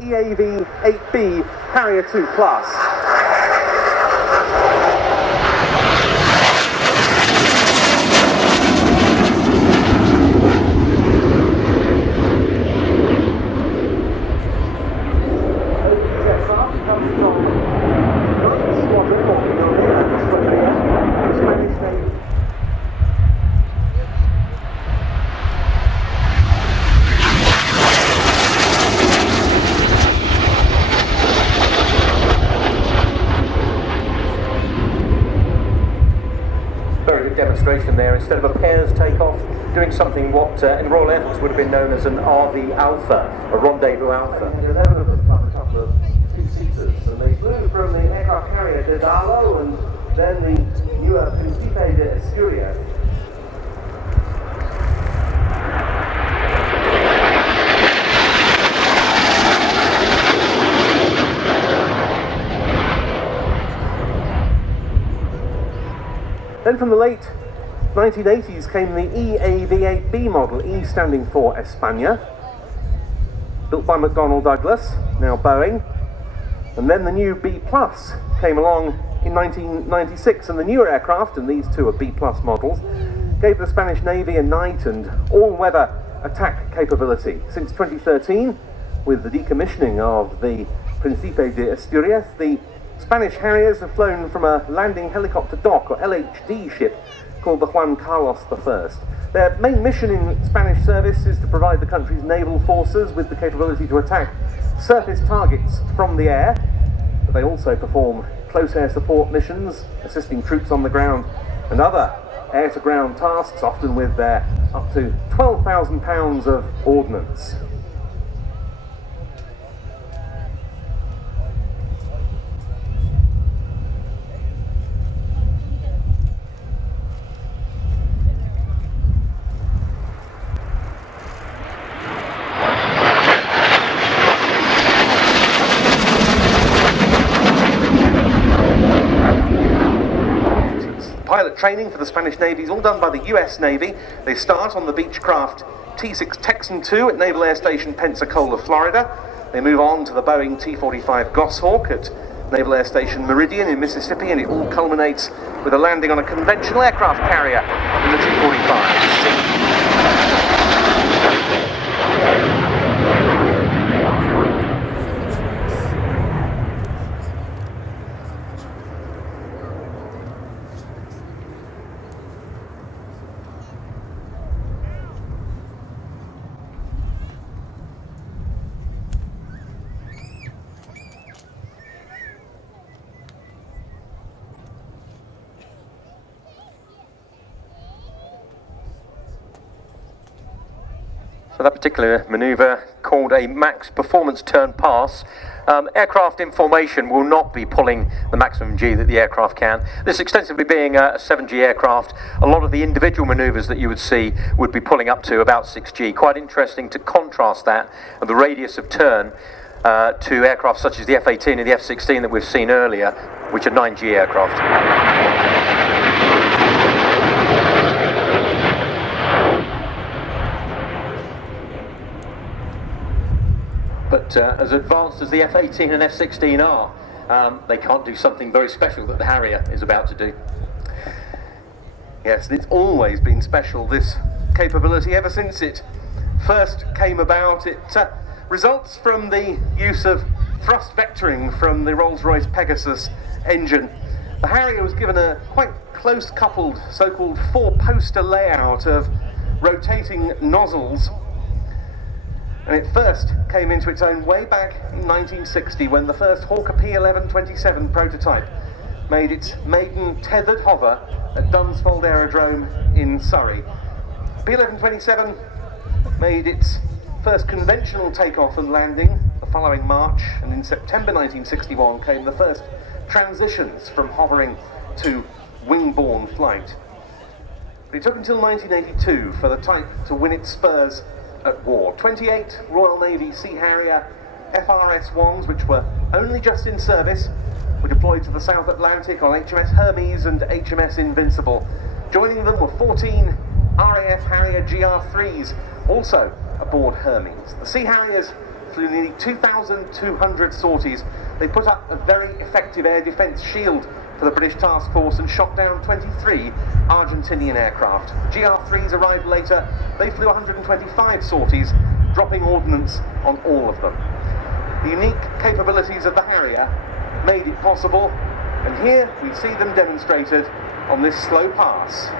EAV-8B Harrier 2 Plus. Very good demonstration there. Instead of a pairs takeoff, doing something what in Royal Air Force would have been known as an RV Alpha, a rendezvous Alpha. 11 of them plus a couple of two-seaters, and they flew from the aircraft carrier de Darlo and then the newer Príncipe de Asturias. Then from the late 1980s came the EAV-8B model, E standing for España, built by McDonnell Douglas, now Boeing. And then the new B Plus came along in 1996, and the newer aircraft, and these two are B Plus models, gave the Spanish Navy a night and all-weather attack capability. Since 2013, with the decommissioning of the Príncipe de Asturias, the Spanish Harriers have flown from a landing helicopter dock, or LHD ship, called the Juan Carlos I. Their main mission in Spanish service is to provide the country's naval forces with the capability to attack surface targets from the air, but they also perform close air support missions, assisting troops on the ground, and other air-to-ground tasks, often with their up to 12,000 pounds of ordnance. Pilot training for the Spanish Navy is all done by the US Navy. They start on the Beechcraft T-6 Texan II at Naval Air Station Pensacola, Florida. They move on to the Boeing T-45 Goshawk at Naval Air Station Meridian in Mississippi, and it all culminates with a landing on a conventional aircraft carrier in the T-45. So that particular manoeuvre, called a max performance turn pass, aircraft in formation will not be pulling the maximum G that the aircraft can. This extensively being a 7G aircraft, a lot of the individual manoeuvres that you would see would be pulling up to about 6G. Quite interesting to contrast that and the radius of turn to aircraft such as the F-18 and the F-16 that we've seen earlier, which are 9G aircraft. But as advanced as the F-18 and F-16 are, they can't do something very special that the Harrier is about to do. Yes, it's always been special, this capability, ever since it first came about. It results from the use of thrust vectoring from the Rolls-Royce Pegasus engine. The Harrier was given a quite close-coupled, so-called four-poster layout of rotating nozzles, and it first came into its own way back in 1960 when the first Hawker P1127 prototype made its maiden tethered hover at Dunsfold Aerodrome in Surrey. P1127 made its first conventional takeoff and landing the following March, and in September 1961 came the first transitions from hovering to wing-borne flight. But it took until 1982 for the type to win its spurs at war. 28 Royal Navy Sea Harrier FRS-1s, which were only just in service, were deployed to the South Atlantic on HMS Hermes and HMS Invincible. Joining them were 14 RAF Harrier GR3s, also aboard Hermes. The Sea Harriers flew nearly 2,200 sorties. They put up a very effective air defence shield for the British task force and shot down 23 Argentinian aircraft. GR3s arrived later. They flew 125 sorties, dropping ordnance on all of them. The unique capabilities of the Harrier made it possible, and here we see them demonstrated on this slow pass.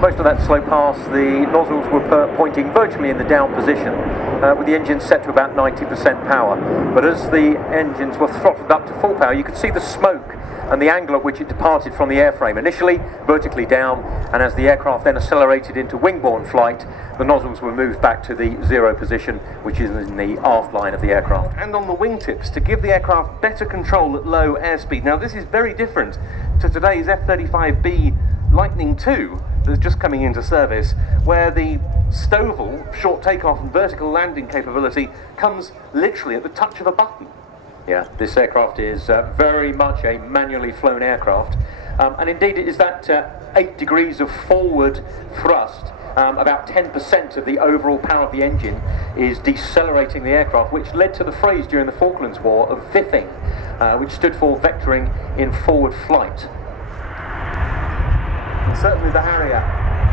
Most of that slow pass, the nozzles were pointing virtually in the down position, with the engines set to about 90% power. But as the engines were throttled up to full power, you could see the smoke and the angle at which it departed from the airframe. Initially vertically down, and as the aircraft then accelerated into wing-borne flight, the nozzles were moved back to the zero position, which is in the aft line of the aircraft. And on the wingtips to give the aircraft better control at low airspeed. Now this is very different to today's F-35B Lightning II that's just coming into service, where the STOVL, short takeoff and vertical landing capability, comes literally at the touch of a button. Yeah, this aircraft is very much a manually flown aircraft, and indeed it is that 8 degrees of forward thrust, about 10% of the overall power of the engine is decelerating the aircraft, which led to the phrase during the Falklands War of VIFing, which stood for vectoring in forward flight. And certainly the Harrier,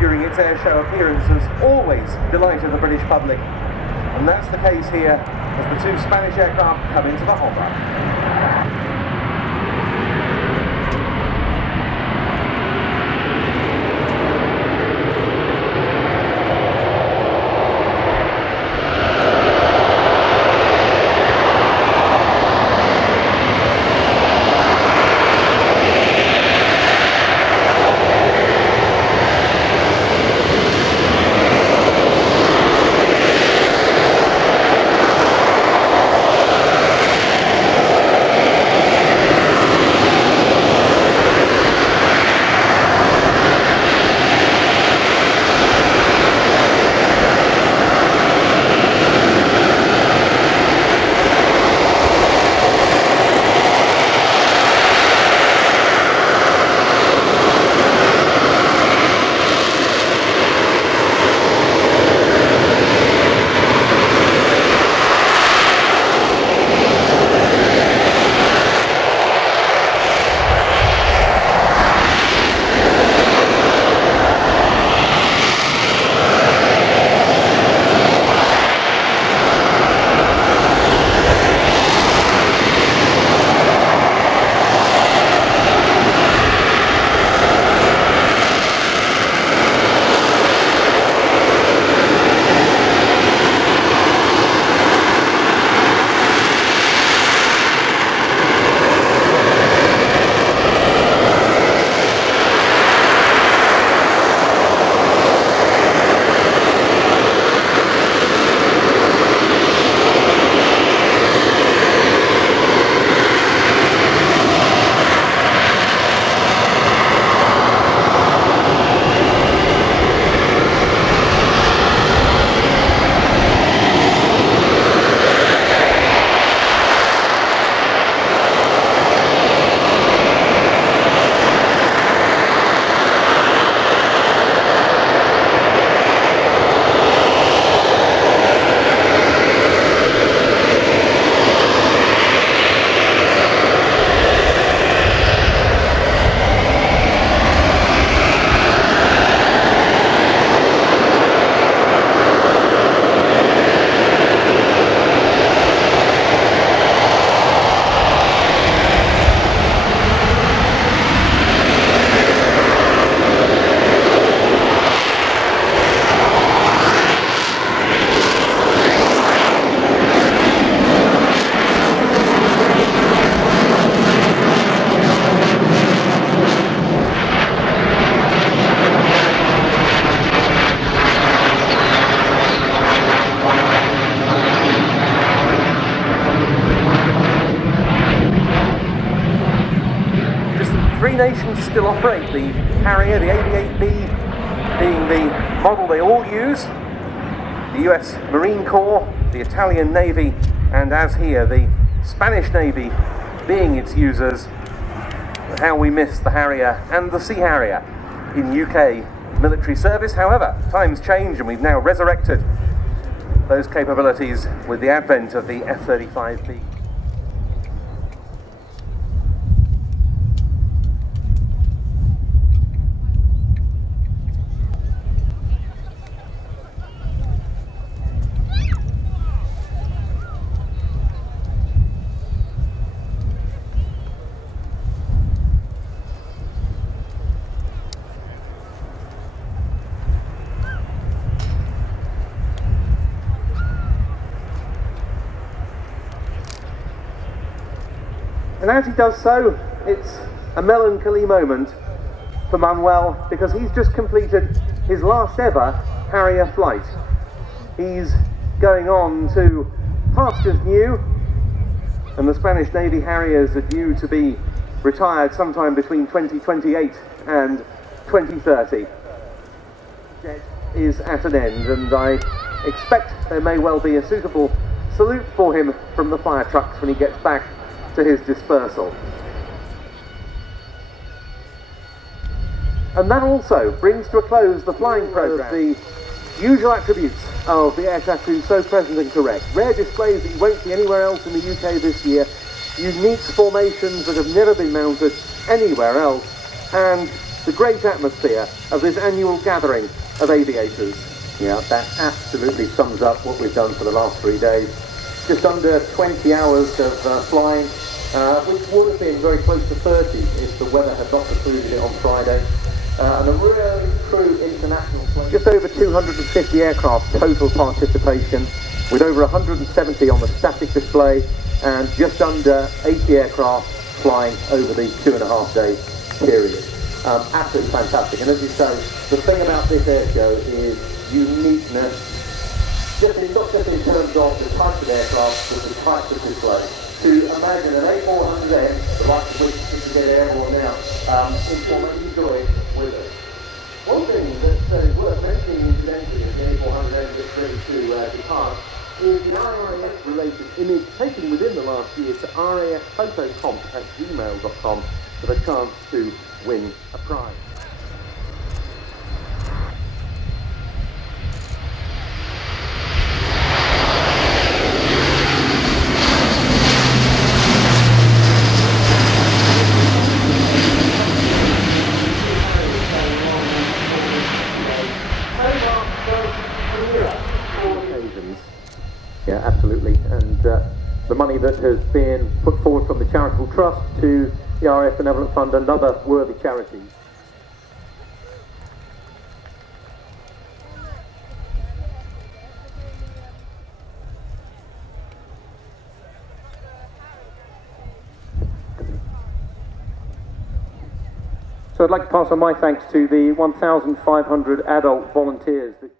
during its airshow appearance, has always delighted the British public. And that's the case here as the two Spanish aircraft come into the hopper. three nations still operate the Harrier, the EAV-8B being the model they all use. The US Marine Corps, the Italian Navy, and as here, the Spanish Navy being its users. How we miss the Harrier and the Sea Harrier in UK military service. However, times change and we've now resurrected those capabilities with the advent of the F-35B. And as he does so, it's a melancholy moment for Manuel, because he's just completed his last ever Harrier flight. He's going on to pastures new, and the Spanish Navy Harriers are due to be retired sometime between 2028 and 2030. Jet is at an end, and I expect there may well be a suitable salute for him from the fire trucks when he gets back to his dispersal. And that also brings to a close the flying program. The usual attributes of the air tattoo so present and correct. Rare displays that you won't see anywhere else in the UK this year. Unique formations that have never been mounted anywhere else. And the great atmosphere of this annual gathering of aviators. Yeah, that absolutely sums up what we've done for the last 3 days. Just under 20 hours of flying, which would have been very close to 30 if the weather had not precluded it on Friday. And a really true international flight. Just over 250 aircraft total participation, with over 170 on the static display, and just under 80 aircraft flying over the 2.5 day period. Absolutely fantastic. And as you say, the thing about this air show is uniqueness. Not just in terms of the types of aircraft, but the types of display. To imagine an A400M, the likes of which you can get airborne now, enjoy with it. One thing that is worth mentioning incidentally as the A400M gets ready to depart is the RIAT related image taken within the last year to riatphotocomp@gmail.com for the chance to win a prize. Yeah, absolutely. And the money that has been put forward from the charitable trust to the RAF Benevolent Fund and other worthy charities. So I'd like to pass on my thanks to the 1,500 adult volunteers that